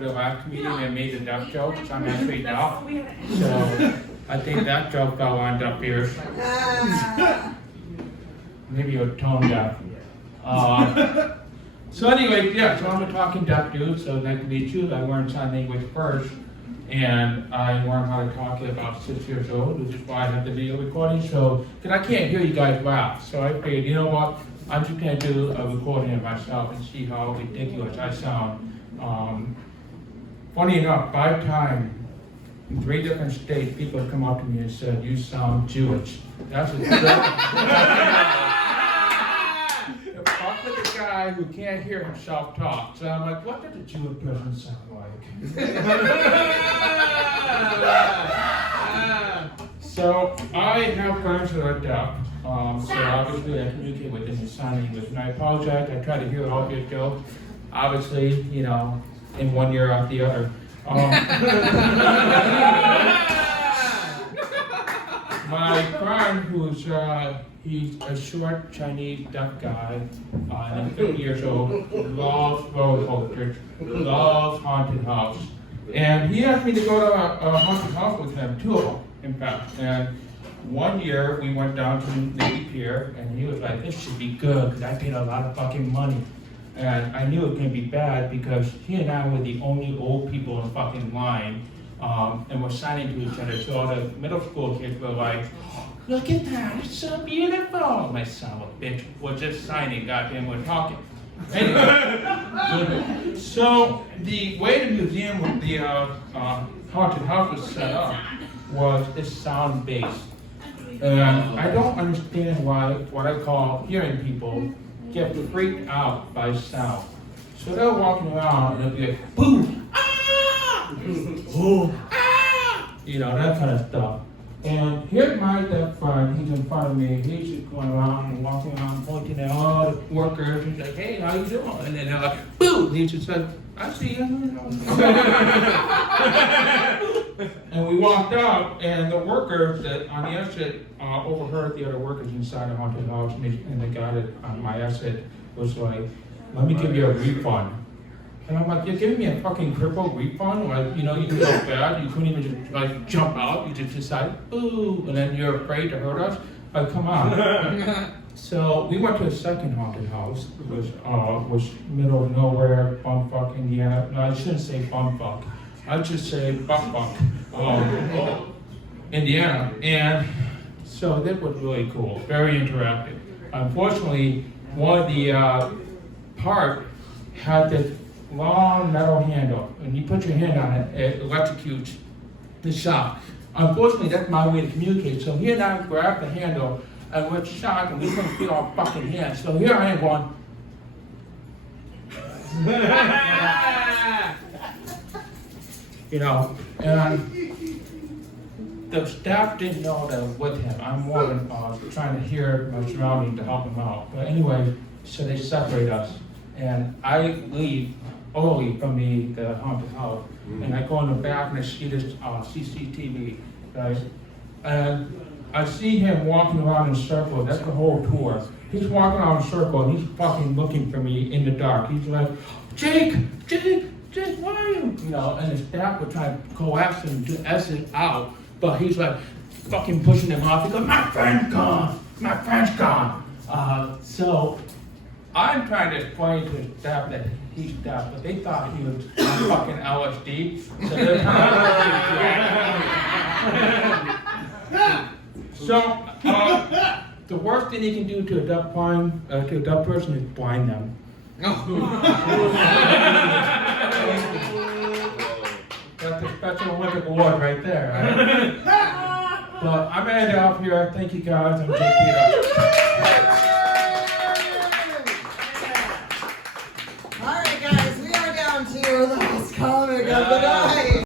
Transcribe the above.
after the last meeting and made the duck joke, so I'm actually deaf. So I think that joke got wound up here. Maybe you're tone deaf. So anyway, yeah, so I'm a talking deaf dude, so nice to meet you. I learned sign language first, and I learned how to talk at about 6 years old, which is why I have the video recording. So, because I can't hear you guys laugh, so I figured, you know what, I'm just gonna do a recording of myself and see how ridiculous I sound. Funny enough, 5 times in 3 different states, people have come up to me and said, "You sound Jewish." That's a fuck with the guy who can't hear himself talk. So I'm like, what does a Jewish person sound like? So I have friends that are deaf. So obviously I communicate with them in sign language. And I apologize, I try to hear all your jokes. Obviously, you know, in one ear out the other. My friend who's he's a short Chinese deaf guy, and 50 years old, loves roller coasters, loves haunted house. And he asked me to go to a haunted house with him, 2 of them, in fact. And one year we went down to Navy Pier, and he was like, "This should be good, because I paid a lot of fucking money." And I knew it was gonna be bad because he and I were the only old people in fucking line, and we're signing to each other. So all the middle school kids were like, "Look at that, it's so beautiful." My son of a bitch was just signing, goddamn, we're talking. Anyway, so the way the museum with the haunted house was set up was it's sound-based. And I don't understand why what I call hearing people get freaked out by sound. So they're walking around and they'll be like, boom, ah, oh, ah, you know, that kind of stuff. And here's my deaf friend, he's in front of me, he's just going around and walking around pointing at all the workers. He's like, "Hey, how you doing?" And then they're like, boom, and he just said, "I see you." And we walked out, and the workers that on the exit overheard the other workers inside the haunted house, and the guy that on my exit was like, "Let me give you a refund." And I'm like, "You're giving me a fucking crippled refund? Like, you know, you feel bad, you couldn't even just, like, jump out, you just decided, boo, and then you're afraid to hurt us? Like, come on." So we went to a second haunted house. It was middle of nowhere, bumfuck, Indiana. No, I shouldn't say bumfuck. I'd just say bumfuck, Indiana. And so that was really cool, very interactive. Unfortunately, one of the part had this long metal handle, and you put your hand on it, it electrocutes the shock. Unfortunately, that's my way to communicate. So he and I grabbed the handle, and we're shocked, and we couldn't feel our fucking hands. So here I am going, you know, and the staff didn't know that I was with him. I'm more than trying to hear my surroundings to help him out. But anyway, so they separate us, and I leave early from the haunted house, and I go in the back and I see this CCTV, right? And I see him walking around in circles. That's the whole tour. He's walking around in a circle and he's fucking looking for me in the dark. He's like, Jake, where are you? You know, and the staff were trying to coax him to exit out, but he's like fucking pushing him off. He goes, my friend's gone. So I'm trying to explain to the staff that he's deaf, but they thought he was on fucking LSD. So they're So the worst thing he can do to a deaf person is blind them. That's a special Olympic award right there. Right? But I'm Andy off here. Thank you guys. I'm Jake Pita. All right, guys, we are down to the last comic of the night.